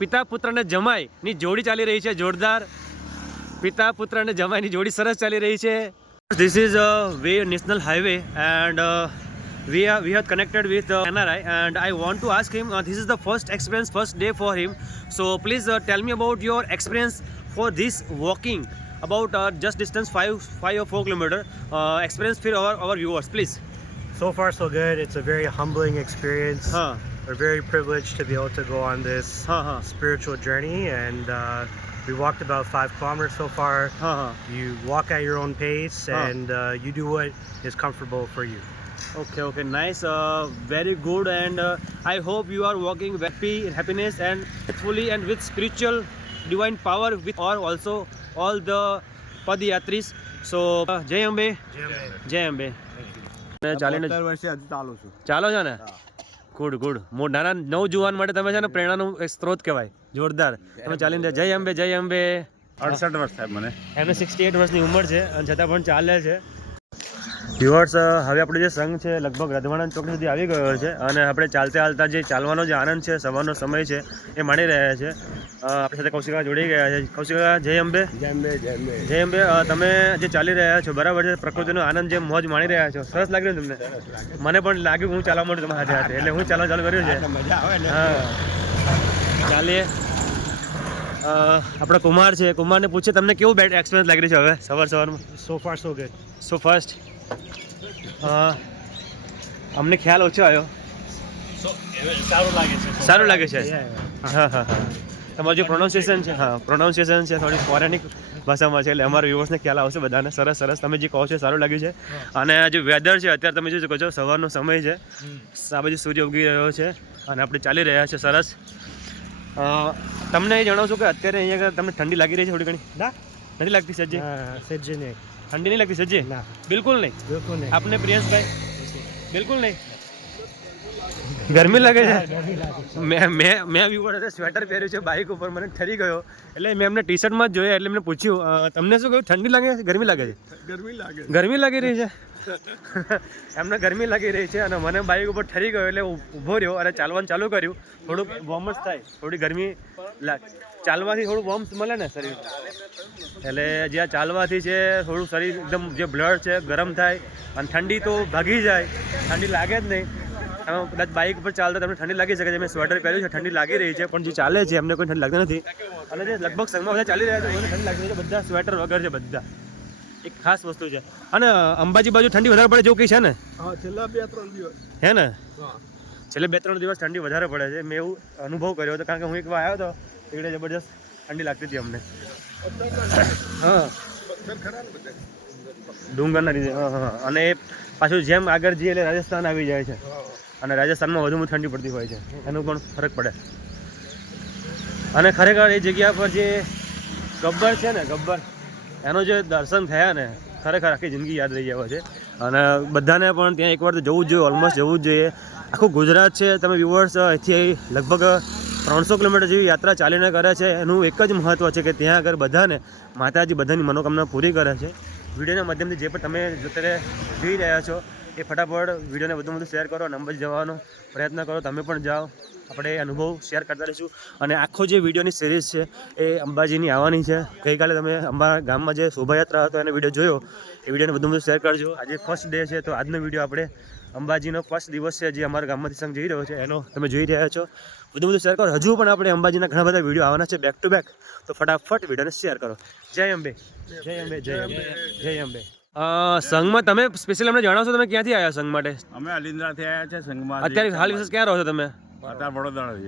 પિતા પુત્ર અને જમાઈની જોડી ચાલી રહી છે જોરદાર. પિતા પુત્ર અને જમાઈની જોડી સરસ ચાલી રહી છે. This is a way national highway and we have connected with NRI and I want to ask him this is the first experience, first day for him. So please tell me about your experience for this walking about just distance 5 or 4 kilometer experience for our viewers, please. So far so good. It's a very humbling experience. We're very privileged to be able to go on this spiritual journey, and we walked about 5 kilometers so far. You walk at your own pace and you do what is comfortable for you. Okay, nice, very good, and I hope you are walking with happiness and fully and with spiritual divine power with also all the Padayatris. So Jai Ambe. Jai Ambe. ચાલીને ચાલો છો ને? Good. નાના નવજુવાન માટે તમે છે ને પ્રેરણાનો એક સ્ત્રોત કહેવાય. જોરદાર. તમે ચાલીને જય અંબે. 68 વર્ષ થાય મને. એમને 68 વર્ષની ઉંમર છે અને છતાં પણ ચાલે છે. વ્યુઅર્સ, હવે આપણો જે સંઘ છે લગભગ રધવાણા ચોક સુધી આવી ગયો છે અને આપણે ચાલતા જે ચાલવાનો જે આનંદ છે, સવારનો સમય છે એ માણી રહ્યા છે. આપણી સાથે કૌશિકા જોડી ગયા છે. કૌશિકા, જય અંબે. જય અંબે. તમે જે ચાલી રહ્યા છો બરાબર છે, પ્રકૃતિનો આનંદ જે મોજ માણી રહ્યા છો, સરસ લાગી રહ્યું તમને? મને પણ લાગ્યું હું ચાલવા માંડું તમારા હાથે એટલે હું ચાલવા ચાલુ કર્યું છે. મજા આવે ને. ચાલીએ. આપણા કુમાર છે, કુમારને પૂછે તમને કેવું બેડ એક્સપિરિયન્સ લાગી રહ્યું છે હવે સવારમાં? So far so good. So first અમને ખ્યાલ ઓછો આવ્યો. સારું લાગે છે. હા. તમારું જે પ્રોનાઉન્સિએશન છે થોડી ફોરેનિક ભાષામાં છે એટલે અમારા વ્યુઅર્સને ખ્યાલ આવશે બધાને. સરસ તમે જે કહો છો સારું લાગ્યું છે. અને જે વેધર છે અત્યારે તમે જોઈ શકો છો, સવારનો સમય છે, આ બાજુ સૂર્ય ઉગી રહ્યો છે અને આપણે ચાલી રહ્યા છે. સરસ. તમને એ જણાવશું કે અત્યારે અહીંયા તમને ઠંડી લાગી રહી છે થોડી ઘણી? ના, નથી લાગતી સજ્જે? સજ્જે નહીં. ઠંડી નહીં લાગતી સજ્જે? ના, બિલકુલ નહીં. આપને પ્રિયંશભાઈ? બિલકુલ નહીં. ગરમી લાગે છે? મેં વ્યુઅર સાથે સ્વેટર પહેર્યું છે બાઇક ઉપર, મને ઠરી ગયો એટલે મેં એમને ટી શર્ટમાં જ જોયા એટલે મેં પૂછ્યું તમને શું કહ્યું, ઠંડી લાગે છે ગરમી લાગે છે? ગરમી લાગી રહી છે. એમને ગરમી લાગી રહી છે અને મને બાઇક ઉપર ઠરી ગયો એટલે ઊભો રહ્યો અને ચાલવાનું ચાલુ કર્યું. થોડુંક વોર્મ જ થાય, થોડી ગરમી ચાલવાથી થોડું વોર્મ મળે ને શરીર, એટલે જ્યાં ચાલવાથી છે થોડું શરીર એકદમ જે બ્લડ છે ગરમ થાય અને ઠંડી તો ભાગી જાય, ઠંડી લાગે જ નહીં. કદાચ બાઇક પર ચાલતા તમને ઠંડી લાગી શકે છે. મેં સ્વેટર પહેર્યું છે, ઠંડી લાગી રહી છે, પણ જે ચાલે છે એમને કોઈ ઠંડી લાગતી નથી. અને જે લગભગ સંઘમાં બધા ચાલી રહ્યા છે એને ઠંડી લાગી રહી છે. બધા સ્વેટર વગર છે, બધા. એક ખાસ વસ્તુ છે. અને અંબાજી બાજુ ઠંડી વધારે પડે જેવું કંઈ છે ને? છેલ્લા 2-3 દિવસ હે ને? છેલ્લે 2-3 દિવસ ઠંડી વધારે પડે છે. મેં એવું અનુભવ કર્યો હતો કારણ કે હું એક વાર આવ્યો હતો એટલે જબરજસ્ત ઠંડી લાગતી હતી અમને. ડુંગરના લીધે. અને એ પાછું જેમ આગળ જઈએ એટલે રાજસ્થાન આવી જાય છે અને રાજસ્થાનમાં વધુ ઠંડી પડતી હોય છે, એનું પણ ફરક પડે. અને ખરેખર એ જગ્યા પર જે ગબ્બર છે ને, ગબ્બર એનો જે દર્શન થયા ને ખરેખર આખી જિંદગી યાદ રહી જાય છે. અને બધાને પણ ત્યાં એકવાર તો જવું જ જોઈએ, ઓલમોસ્ટ જવું જ જોઈએ. આખું ગુજરાત છે, તમે વ્યુઅર્સ અહીંથી લગભગ 300 કિલોમીટર જેવી યાત્રા ચાલીને કરે છે. એનું એક જ મહત્ત્વ છે કે ત્યાં આગળ બધાને માતાજી બધાની મનોકામના પૂરી કરે છે. વિડીયોના માધ્યમથી જે પણ તમે અત્યારે જોઈ રહ્યા છો એ ફટાફટ વિડીયોને વધુ શેર કરો, અંબાજી જવાનો પ્રયત્ન કરો. તમે પણ જાઓ, આપણે અનુભવ શેર કરતા રહીશું. અને આખો જે વિડીયોની સિરીઝ છે એ અંબાજીની આવવાની છે. ગઈકાલે તમે અમારા ગામમાં જે શોભાયાત્રા હતો એનો વિડીયો જોયો, એ વિડીયોને વધુ શેર કરજો. આજે ફર્સ્ટ ડે છે તો આજનો વિડીયો આપણે અંબાજીનો ફર્સ્ટ દિવસ છે જે અમારા ગામમાંથી સંઘ જઈ રહ્યો છે એનો તમે જોઈ રહ્યા છો. વધુ શેર કરો. હજુ પણ આપણે અંબાજીના ઘણા બધા વિડીયો આવવાના છે બેક ટુ બેક, તો ફટાફટ વિડીયોને શેર કરો. જય અંબે. સંઘમાં તમે સ્પેશિયલ અમને જણાવશો તમે ક્યાંથી આવ્યા સંઘ માટે? અમે અલિન્દ્રાથી આવ્યા છે સંઘમાં. અત્યારે હાલ વિશેષ ક્યાં રહો છો તમે?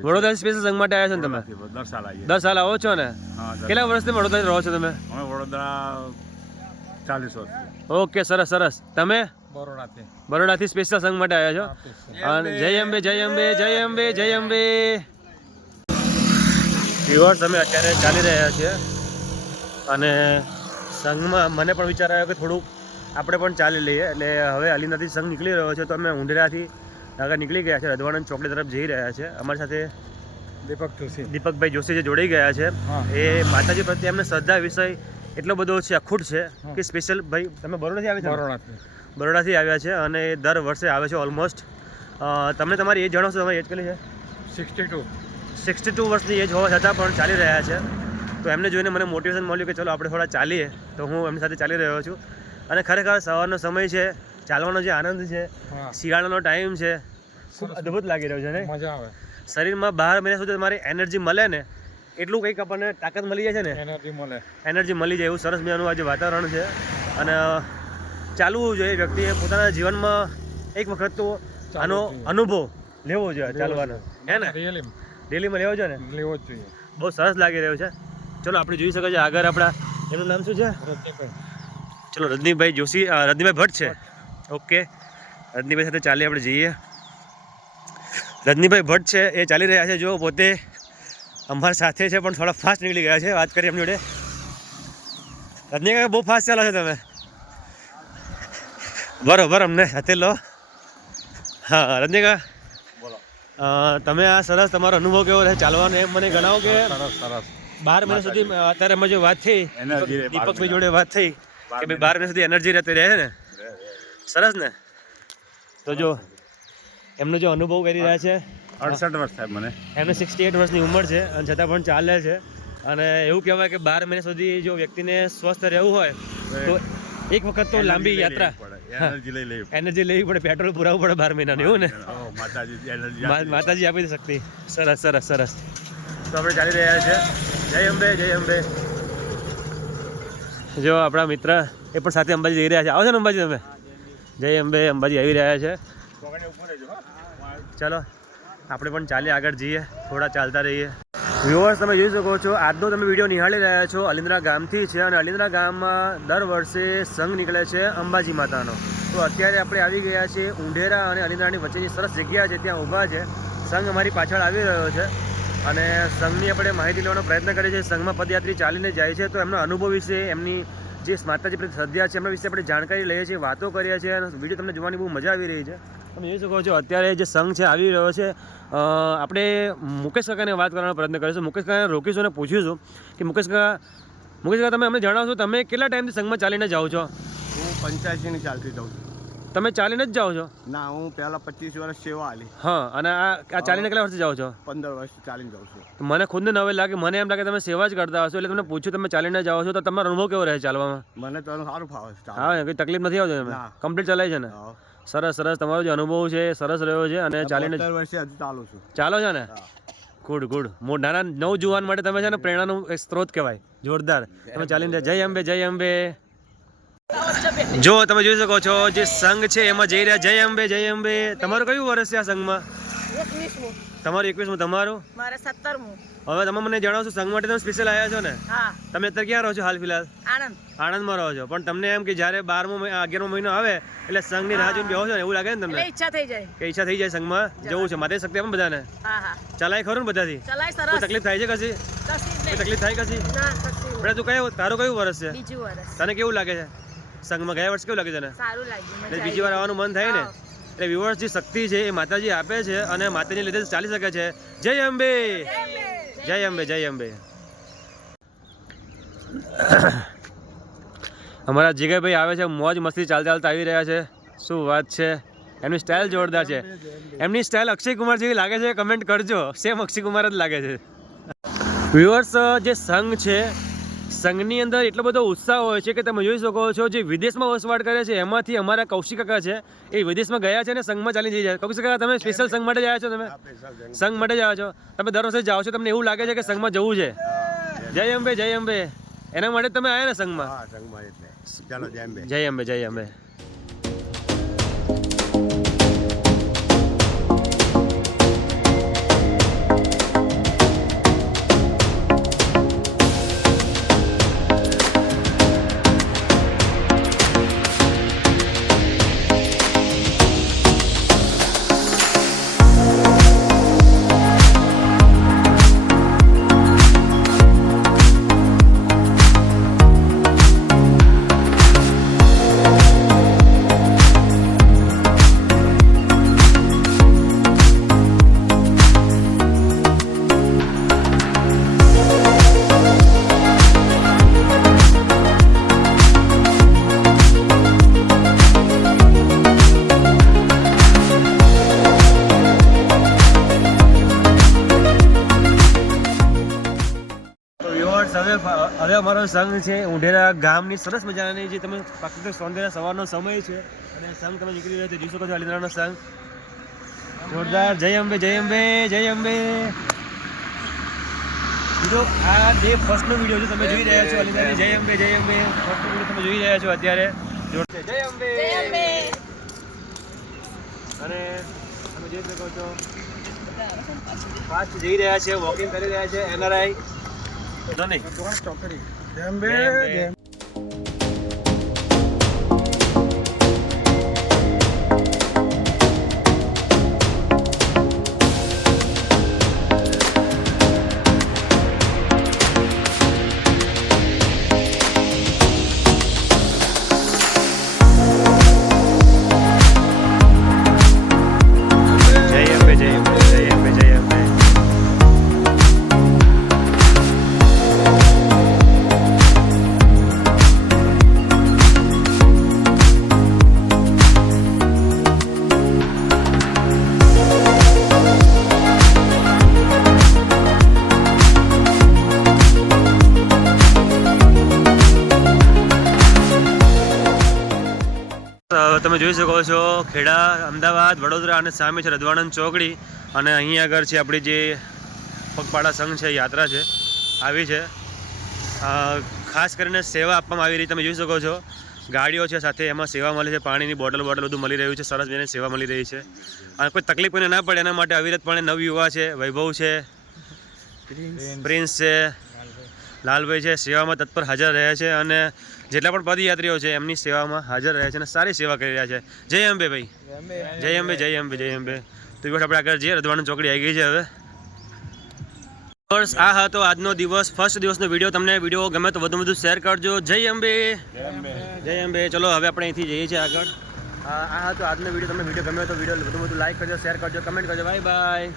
વડોદરા સ્પેશિયલ સંઘ માટે આવ્યા છો ને તમે? 10 સાલ આવો છો ને? કેટલા વર્ષથી વડોદરા રહો છો તમે? અમે વડોદરા 40 વર્ષ. ઓકે, સરસ. તમે? બરોડાથી સ્પેશિયલ સંઘ માટે આવ્યા છો? અને જય અંબે. વ્યુઅર્સ, અમે અત્યારે ચાલી રહ્યા છીએ અને સંઘમાં મને પણ વિચાર આવ્યો કે થોડુંક આપણે પણ ચાલી લઈએ. એટલે હવે અલીન્દ્રાથી સંઘ નીકળી રહ્યો છે તો અમે ઉંડેરાથી આગળ નીકળી ગયા છે, રધવાણા ચોકડી તરફ જઈ રહ્યા છે. અમારી સાથે દીપકભાઈ જોશી જે જોડાઈ ગયા છે. એ માતાજી પ્રત્યે એમને શ્રદ્ધા વિષય એટલો બધો છે, અખૂટ છે કે સ્પેશિયલ ભાઈ તમે બરોડાથી આવ્યા છો? બરોડાથી આવ્યા છે અને દર વર્ષે આવે છે ઓલમોસ્ટ. તમને તમારી એજ જણાવશો? તમારી એજ કેટલી છે? 62. 62 વર્ષની એજ હોવા છતાં પણ ચાલી રહ્યા છે. તો એમને જોઈને મને મોટિવેશન મળ્યું કે ચલો આપણે થોડા ચાલીએ. તો હું એમની સાથે ચાલી રહ્યો છું. અને ખરેખર સવારનો સમય છે, ચાલવાનો જે આનંદ છે, શિયાળાનો ટાઈમ છે, ખૂબ અદ્ભુત લાગી રહ્યો છે ને. મજા આવે. શરીરમાં 12 મહિના સુધી તમારી એનર્જી મળે ને એટલું કંઈક આપણને તાકાત મળી જાય છે ને, એનર્જી મળી જાય એવું સરસ મજાનું આજે વાતાવરણ છે. અને ચાલવું જોઈએ વ્યક્તિએ પોતાના જીવનમાં એક વખત તો આનો અનુભવ લેવો જોઈએ ચાલવાનો, હે ને? ડેલીમાં લેવો જોઈએ ને, લેવો જ જોઈએ. બહુ સરસ લાગી રહ્યું છે. ચલો આપણે જોઈ શકો છો આગળ આપણા, એનું નામ શું છે? ચલો રજનીભાઈ જોશી, રજનીભાઈ ભટ્ટ છે. ઓકે, રજનીભાઈ સાથે ચાલીએ આપણે જઈએ. રજનીભાઈ ભટ્ટ છે એ ચાલી રહ્યા છે, જો પોતે અમારી સાથે છે પણ થોડા ફાસ્ટ નીકળી ગયા છે. વાત કરીએ એમની જોડે. રજનીભાઈ બહુ ફાસ્ટ ચાલો છો તમે, બરોબર અમને સાથે લો. હા રજનીકા, તમે આ સરસ તમારો અનુભવ કેવો રહે ચાલવાનો એમ મને જણાવો. કે 12 મહિના સુધી અત્યારે અમે જો વાત થઈ દીપકભાઈ જોડે વાત થઈ કે ભાઈ 12 મહિના સુધી એનર્જી રહેતી રહે ને, સરસ ને. તો જો એમનો જો અનુભવ કરી રહ્યા છે, 68 વર્ષ થાય મને. એમને 68 વર્ષની ઉંમર છે અને છતાં પણ ચાલે છે. અને એવું કહેવાય કે 12 મહિના સુધી જો વ્યક્તિને સ્વસ્થ રહેવું હોય તો એક વખત તો લાંબી યાત્રા એનર્જી લેવી પડે, પેટ્રોલ પુરાવવું પડે 12 મહિનાનું, એવું ને? માતાજી આપી દે શક્તિ. સરસ સરસ સરસ. તો આપણે ચાલી રહ્યા છે. જય અંબે, જય અંબે. જો આપણા મિત્ર એ પણ સાથે અંબાજી જઈ રહ્યા છે. આવો છો ને અંબાજી તમે? જય અંબે, અંબાજી આવી રહ્યા છે. ચાલો આપણે પણ ચાલીએ, આગળ જઈએ, થોડા ચાલતા રહીએ. વ્યુઅર્સ, તમે જોઈ શકો છો આજનો તમે વિડીયો નિહાળી રહ્યા છો અલિન્દ્રા ગામથી છે. અને અલિન્દ્રા ગામમાં દર વર્ષે સંઘ નીકળે છે અંબાજી માતાનો. તો અત્યારે આપણે આવી ગયા છીએ ઉંઢેરા અને અલિન્દ્રાની વચ્ચેની સરસ જગ્યા છે, ત્યાં ઊભા છે. સંઘ અમારી પાછળ આવી રહ્યો છે અને સંઘની આપણે માહિતી લેવાનો પ્રયત્ન કરીએ છીએ. સંઘમાં પદયાત્રી ચાલીને જાય છે, તો એમના અનુભવ વિશે, એમની જે માતાજી પ્રત્યે શ્રદ્ધા છે એમના વિશે આપણે જાણકારી લઈએ છીએ, વાતો કરીએ છીએ. અને વિડીયો તમને જોવાની બહુ મજા આવી રહી છે. તમે જોઈ શકો છો અત્યારે જે સંઘ છે આવી રહ્યો છે. આપણે મુકેશ કાકાને વાત કરવાનો પ્રયત્ન કરીશું. મુકેશ કાકાને રોકીશું અને પૂછીશું કે મુકેશ કાકા તમે અમને જણાવશો તમે કેટલા ટાઈમથી સંઘમાં ચાલીને જાઓ છો? હું 85ની ચાલતી જાઉં છું. તમે ચાલીને જ જાઓ છો? ના, હું પહેલા 25 વર્ષ સેવા આલી. હા, અને આ ચાલીને કેટલા વર્ષથી જાઓ છો? 15 વર્ષ ચાલીને જાઉં છું. તો મને ખુદને નવે લાગે, મને એમ લાગે તમે સેવા જ કરતા હશો, એટલે તમને પૂછ્યું તમે ચાલીને જાઓ છો તો તમારો અનુભવ કેવો રહે ચાલવામાં? મને તો સારું ફાવે છે. હા, કંઈ તકલીફ નથી આવતી? તમે કમ્પ્લીટ ચલાય છે ને? સરસ સરસ. તમારો જે અનુભવ છે એ સરસ રહ્યો છે. અને ચાલીને 15 વર્ષે હજુ ચાલું છું. ચાલો છો ને? Good good. નાના નવજુવાન માટે તમે છે ને પ્રેરણાનું એક સ્ત્રોત કહેવાય. જોરદાર. તમે ચાલીને જય અંબે, જય અંબે. જો તમે જોઈ શકો છો જે સંઘ છે એમાં જઈ રહ્યા. જય અંબે, જય અંબે. તમારું કયું વર્ષ છે આ સંઘમાં? 21મું. તમારું 21મું. તમારું? મારે 17મું. હવે તમે મને જણાવશો સંઘ માટે તમે સ્પેશિયલ આવ્યા છો ને? હા. તમે અત્યારે ક્યાં રહો છો હાલ ફિલહાલ? આણંદ. આણંદમાં રહો છો, પણ તમને એમ કે જ્યારે 11મો મહિનો આવે એટલે સંઘની રાહ જોઈને બેહો છો ને, એવું લાગે ને તમને? ઈચ્છા થઈ જાય કે ઈચ્છા થઈ જાય સંઘમાં જવું છે? માતાજી શક્તિ આપે બધાને. હા હા. ચલાય ખરું ને બધાથી? ચલાય કોઈ સરસ. તકલીફ થાય છે કશી? કોઈ તકલીફ થાય કશી? ના કશું. બેટા તું તારું કયું વર્ષ છે? બીજું વર્ષ. તને કેવું લાગે છે સંઘમાં? ગયા વર્ષ કેવું લાગે છે તને? સારું લાગ્યું. એટલે બીજી વાર આવવાનું મન થાય ને? એટલે વ્યુઅર્સ જે શક્તિ છે એ માતાજી આપે છે અને માતાજીને લીધે જ ચાલી શકે છે. જય અંબે, જય અંબે, જય અંબે. અમારા જીગાભાઈ આવે છે, મોજ મસ્તી ચાલતા ચાલતા આવી રહ્યા છે. શું વાત છે, એમની સ્ટાઇલ જોરદાર છે. એમની સ્ટાઇલ અક્ષય કુમાર જેવી લાગે છે, કમેન્ટ કરજો. સેમ અક્ષય કુમાર જ લાગે છે. વ્યુઅર્સ, જે સંઘ છે સંઘની અંદર એટલો બધો ઉત્સાહ હોય છે કે તમે જોઈ શકો છો જે વિદેશમાં વસવાટ કરે છે એમાંથી અમારા કૌશિક કાકા છે એ વિદેશમાં ગયા છે અને સંઘમાં ચાલી જઈ જાય. કૌશિક કાકા તમે સ્પેશિયલ સંઘ માટે જ આવ્યા છો? તમે સંઘ માટે જ આવ્યા છો? તમે દર વર્ષે જાઓ છો, તમને એવું લાગે છે કે સંઘમાં જવું છે? જય અંબે, જય અંબે. એના માટે તમે આવ્યા ને સંઘમાં? ચાલો જય અંબે, જય અંબે, જય અંબે. બસ હવે અમારો સંઘ છે ઉંઢેરા ગામની સરસ મજાની જે તમે પ્રાકૃતિક સૌંદર્ય સવારનો સમય છે અને સંઘ તમે નીકળી રહ્યો છે જોઈ શકો છો અલીન્દ્રાનો સંઘ જોરદાર જય અંબે જય અંબે જય અંબે બીજો આ જે ફર્સ્ટનો વિડીયો છે તમે જોઈ રહ્યા છો અલીન્દ્રાની જય અંબે ફર્સ્ટનો વિડીયો તમે જોઈ રહ્યા છો અત્યારે જોરદાર જય અંબે જય અંબે. અને તમે જોઈ શકો છો ફાસ્ટ જઈ રહ્યા છે વોકિંગ કરી રહ્યા છે એનઆરઆઈ ધોની ચોકડી જય અંબે. જય અંબે જય અંબે જય અંબે જય અંબે. તમે જોઈ શકો છો ખેડા અમદાવાદ વડોદરા અને સામે છે રજવાડન ચોકડી અને અહીં આગળ છે આપણી જે પગપાળા સંઘ છે યાત્રા છે આવી છે ખાસ કરીને સેવા આપવામાં આવી રહી તમે જોઈ શકો છો ગાડીઓ છે સાથે એમાં સેવા મળી છે પાણીની બોટલ બધું મળી રહ્યું છે સરસ બેને સેવા મળી રહી છે અને કોઈ તકલીફ કોઈને ના પડે એના માટે અવિરતપણે નવયુવા છે વૈભવ છે પ્રિન્સ છે લાલભાઈ છે સેવામાં તત્પર હાજર રહ્યા છે અને જેટલા પણ પદયાત્રીઓ છે એમની સેવામાં હાજર રહ્યા છે અને સારી સેવા કરી રહ્યા છે જય અંબે ભાઈ જય અંબે જય અંબે જય અંબે તો એ આપણે આગળ જઈએ રજવાડન ચોકડી આવી ગઈ છે હવે બસ આ હતો આજનો દિવસ ફર્સ્ટ દિવસનો વિડીયો તમને વિડીયો ગમે તો વધુ શેર કરજો જય અંબે જય અંબે ચલો હવે આપણે અહીંથી જઈએ છીએ આગળ આ હતો આજનો વિડીયો તમને વિડીયો ગમે તો વિડીયો વધુ લાઈક કરજો શેર કરજો કમેન્ટ કરજો બાય બાય